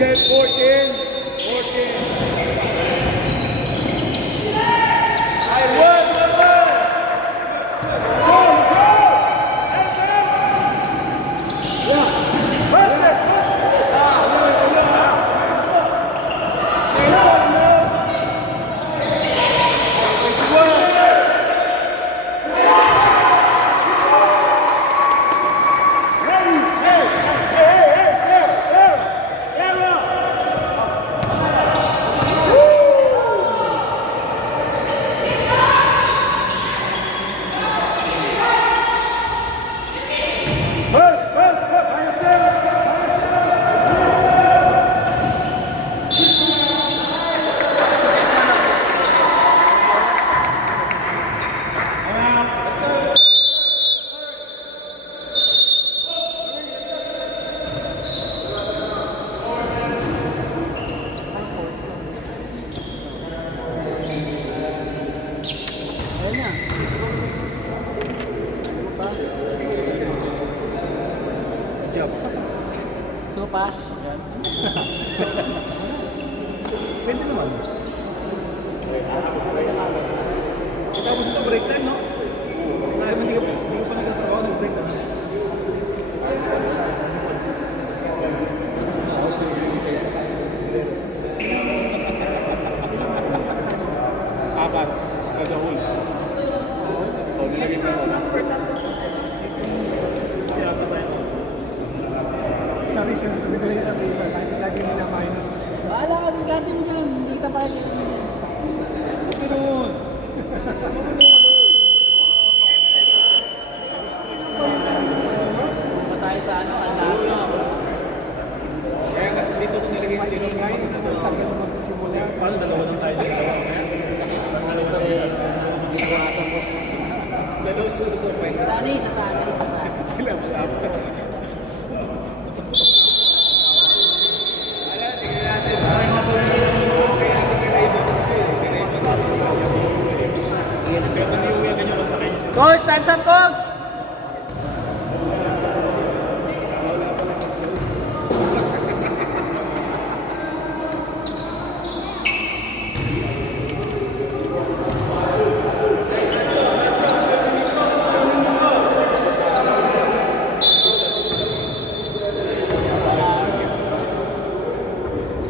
Reset 14. 14. So, pasas dyan. Pwede naman. Tapos ito break time, no? Hindi ka pa nagtatrabaho, nag-break time. Apat. Sa dahul. Sabi siya, sabi ko rin sa paper, lagi nila minus kasi sa... Wala ka, ganti mo dyan. Hindi kita pa rin. Pero... Ba tayo sa ano? Ano? Kaya kasi dito ko nilagay sa zero line. Tagal mo magsimula. Paano dalawa lang tayo dito? Dalawa sulit ko pa yun. Sanay, sasanay. Sila mag-absa. Coach, time's up, coach!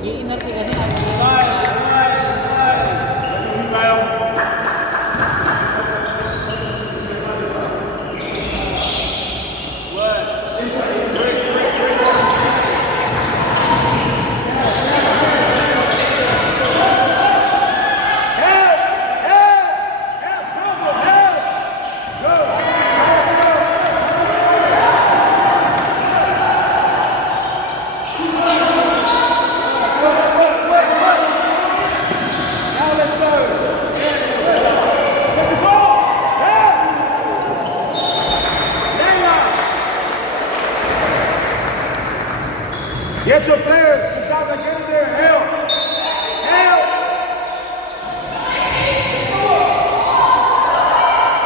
Nag-i-inert ka din. Get your players inside the get in there. Help! Help!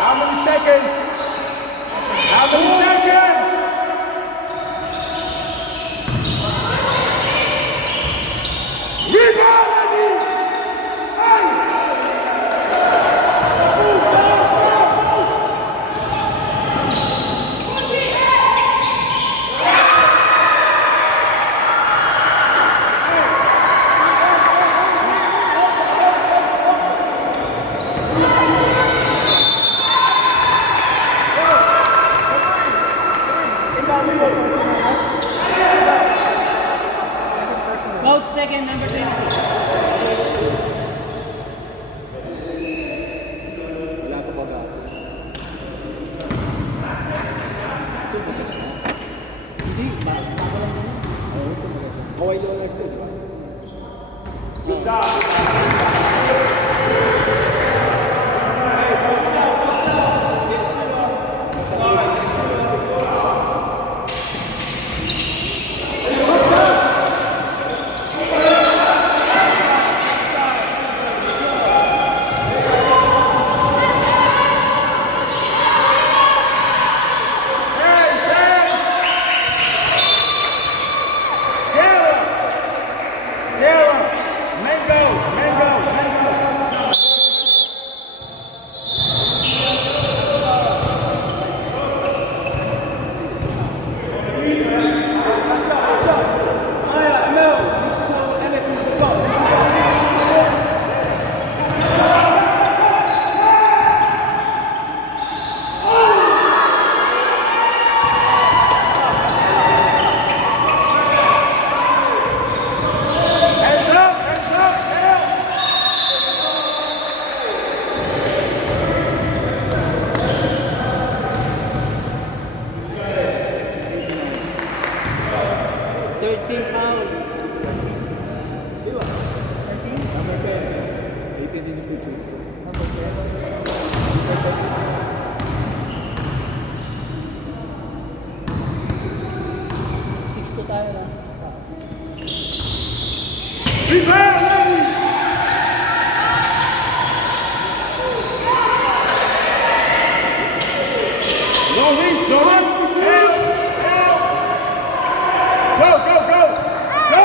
How many seconds? How many seconds? Rebound, ladies! Hey! Coach, second, number 26. Wala pa baga. Hindi, bago lang yun. Oo, ito maganda. Kawai daw na ito, di ba? Good job! Norris, Norris, help, help. Go, go, go, go, go.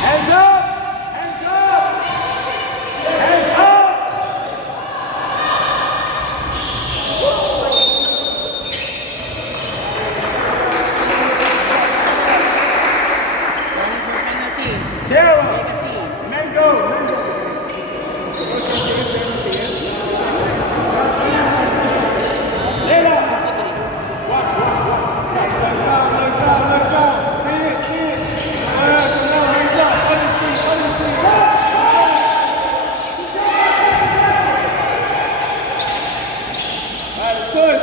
Hands up! Hands up! Hands up! Running for penalty. Sarah! Legacy. Mango! Mango! Lena! Watch, watch, watch. Legs out, legs out. See it, see it. Come on, hands up. On the street, on the street. All right, let's push.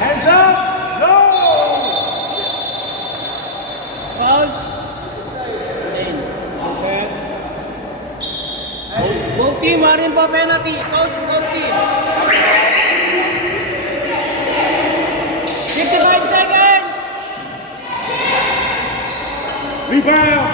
Hands up! No! Foul. 10. Both team, running for penalty. Coach, both team. 55 seconds. Rebound!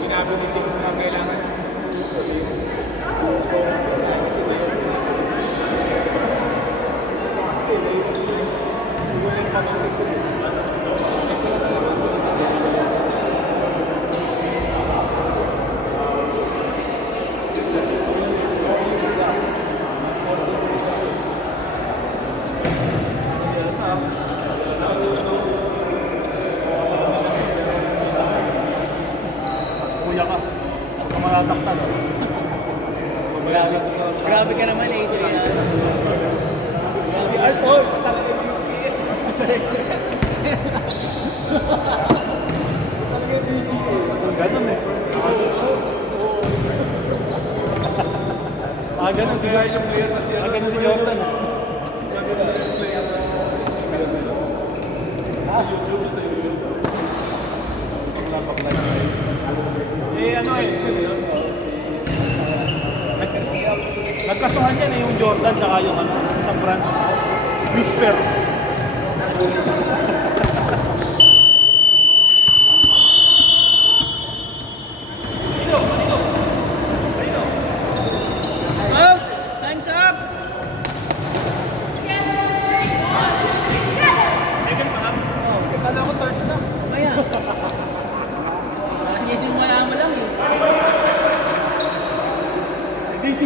Sinabi ni Jake na kailangan kuya ka. Huwag ka masasaktan. Grabe ka naman, Adrian. Ay, Paul! Talaga BG. Talaga BG eh. Ganun eh. Ganun kaya yung player na siya. Ganun si Jordan. Ano eh. Nagkasuhan yan eh yung Jordan tsaka yung isang brand. Whisper.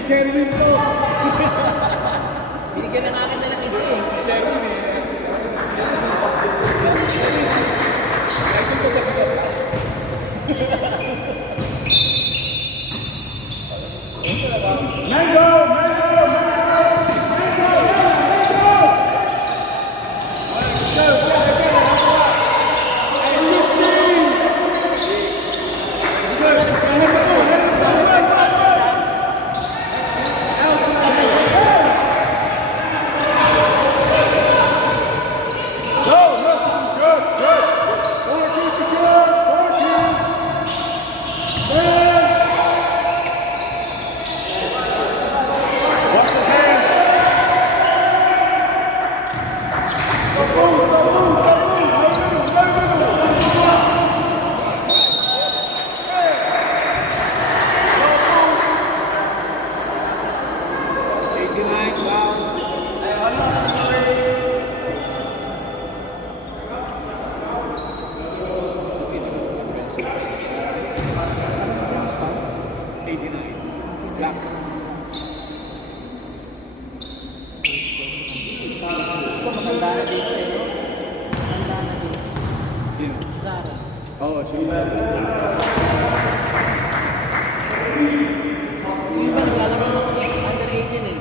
Sherwin to. Binigyan na nga kita ng isa eh. Si Sherwin eh. Sherwin. Kahit yung pagka sa flash. Mango! Mango! Black. Ito masanda na dito eh, no? Masanda na dito. Sino? Sara. Oo, siya. Yung iba naglalaro ng under 18 eh.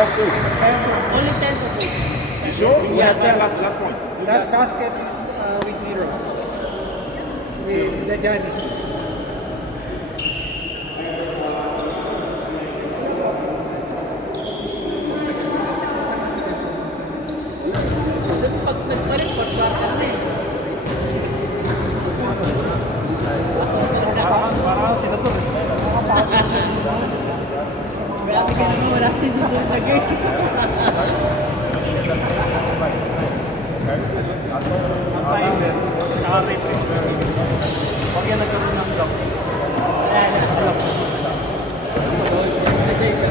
Only 10 to play. You sure? Yes, last point. Last basket is with 0. With the Johnny. Pag nagpalit, pag-quarter na eh. Parang sila to. Grabe ka naman, wala rin dito lagay. Ang timer, naka-reflect. Pag yan nagkaroon ng block. Wala na. Kasi ito.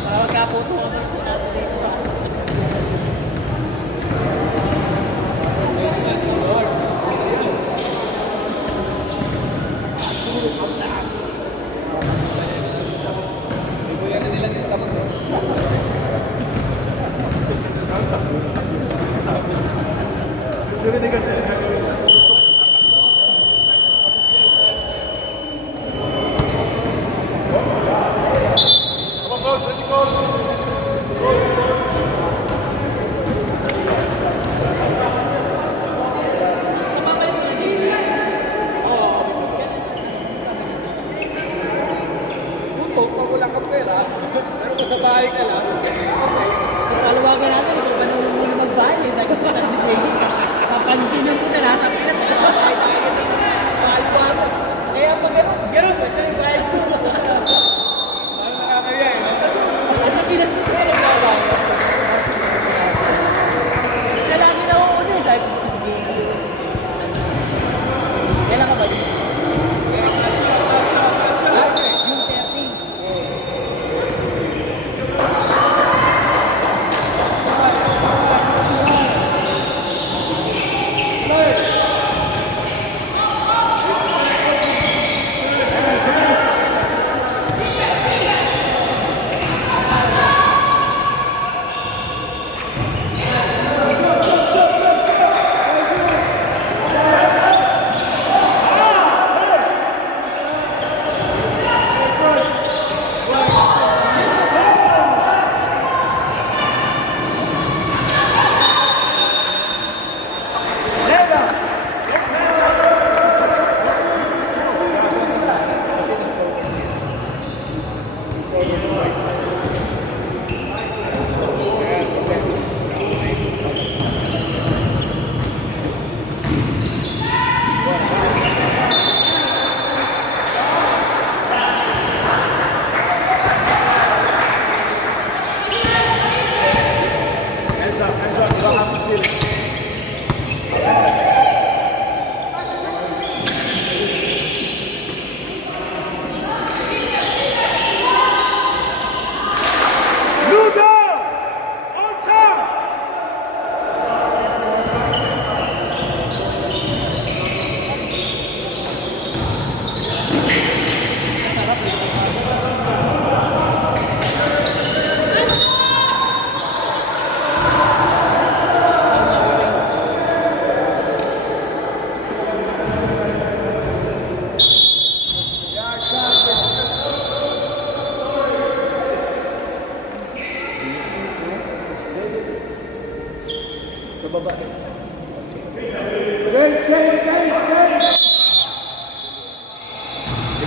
Para magkaputo ka ba sa atin dito.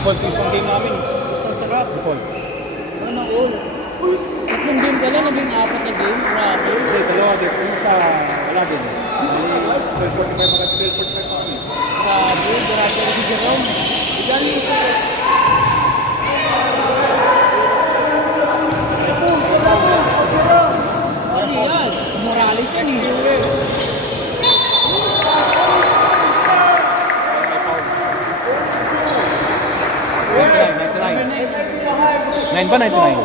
Default yung game namin. Ang sarap. Default. Ano na all? Tatlong game ka lang, naging 4 na game. Grabe. Kasi dalawa din. Kung sa wala din. 12:45 mga 12:45 kami. Grabe, grabe si Jerome. Ilan yung ito? Ano yan? Morales yan eh. Nine ba? 99?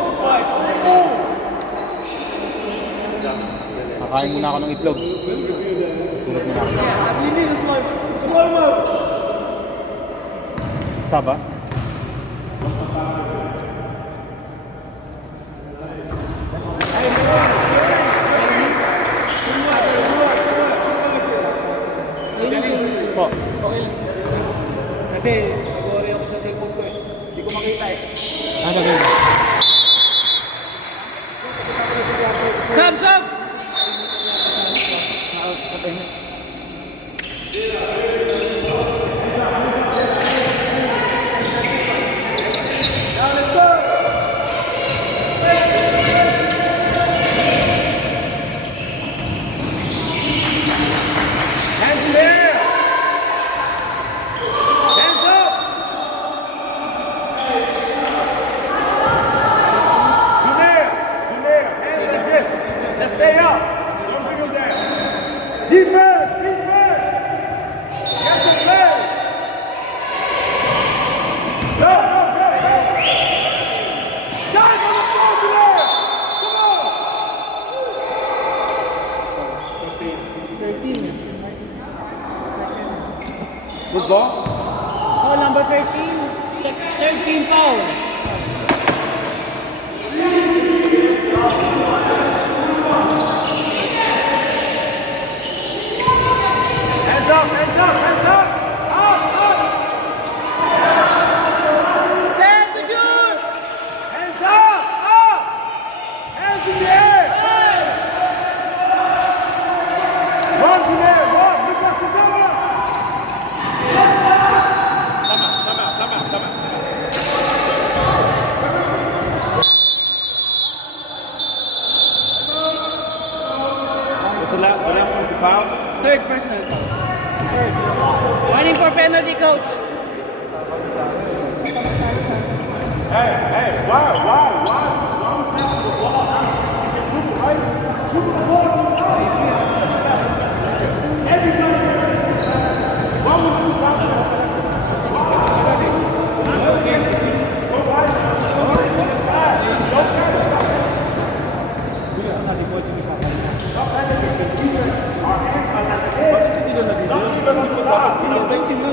Kakain muna ako ng itlog. Tulog muna ako. Saba? Po. Kasi nag-worry ako sa cellphone ko eh. Hindi ko makita eh. Ano ba? Sab, sab! Sasabihin niya. Hands in the air. Hands up. Do there. Hands like this. Let's stay up. Don't bring them down. Defense. Catch your play. Go. Guys on the floor, Blair. Come on. 13. Good ball. Oh, number 13. 13 foul. Hands up. Up. Ten to shoot! Hands up. Hands in the air. Run to there. Run. Look at Kazama. Time out. What's the last one's the foul? Third personal foul. Warning for penalty, coach. Hey, why we passing the ball? You can shoot it, right? Shoot the ball. Everybody. Why would you pass it?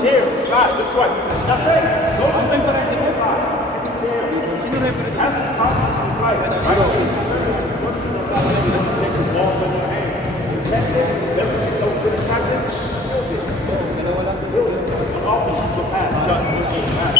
Here, slide, this way. That's it. Don't think that's the side. That's the right. Take the ball from your hand. Check it. Never take no good practice. Use it. On offense, you can pass. Done. Pass.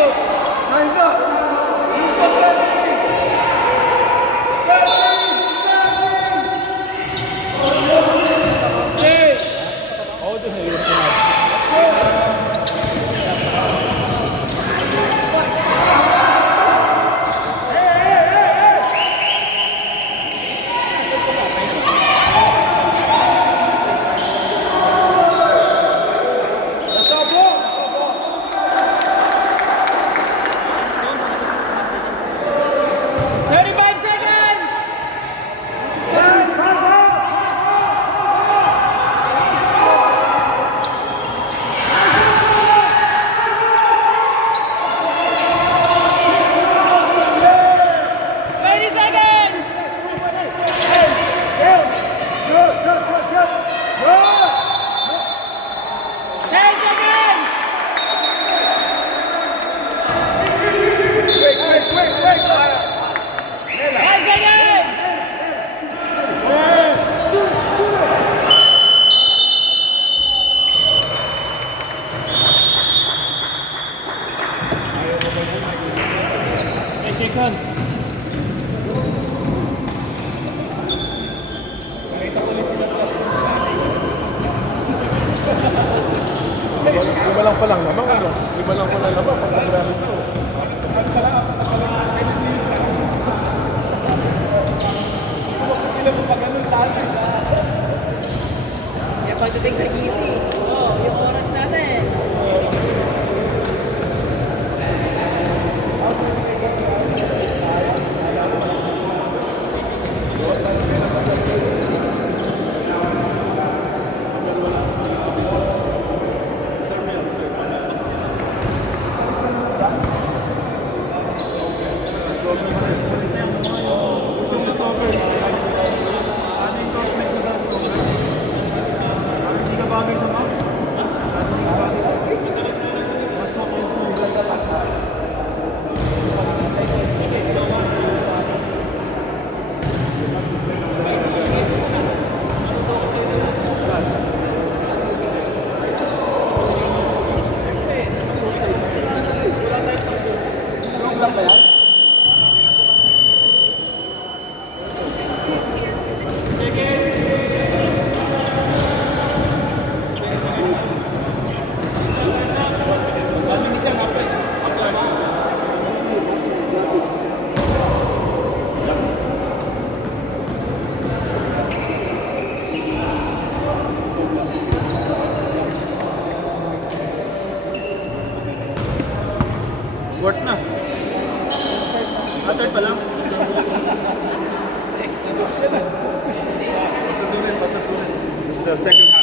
Hands up. Use the 13. 13. 13. Oo, doon na yun. That's our ball. That's our ball. 35 seconds! Fast, fast, Good, good, good, good. Good. 10 seconds! Quick, quick, quick, quick. 10 seconds! May seconds. Lima lang pa lang naman, ano? Lima lang pa lang naman, pag nagrami ito. Kaya pagdating sa GC, yung oras natin. Hindi ka bagay sa Max? Work na. Third pa lang. Pasadunin. This is the second half.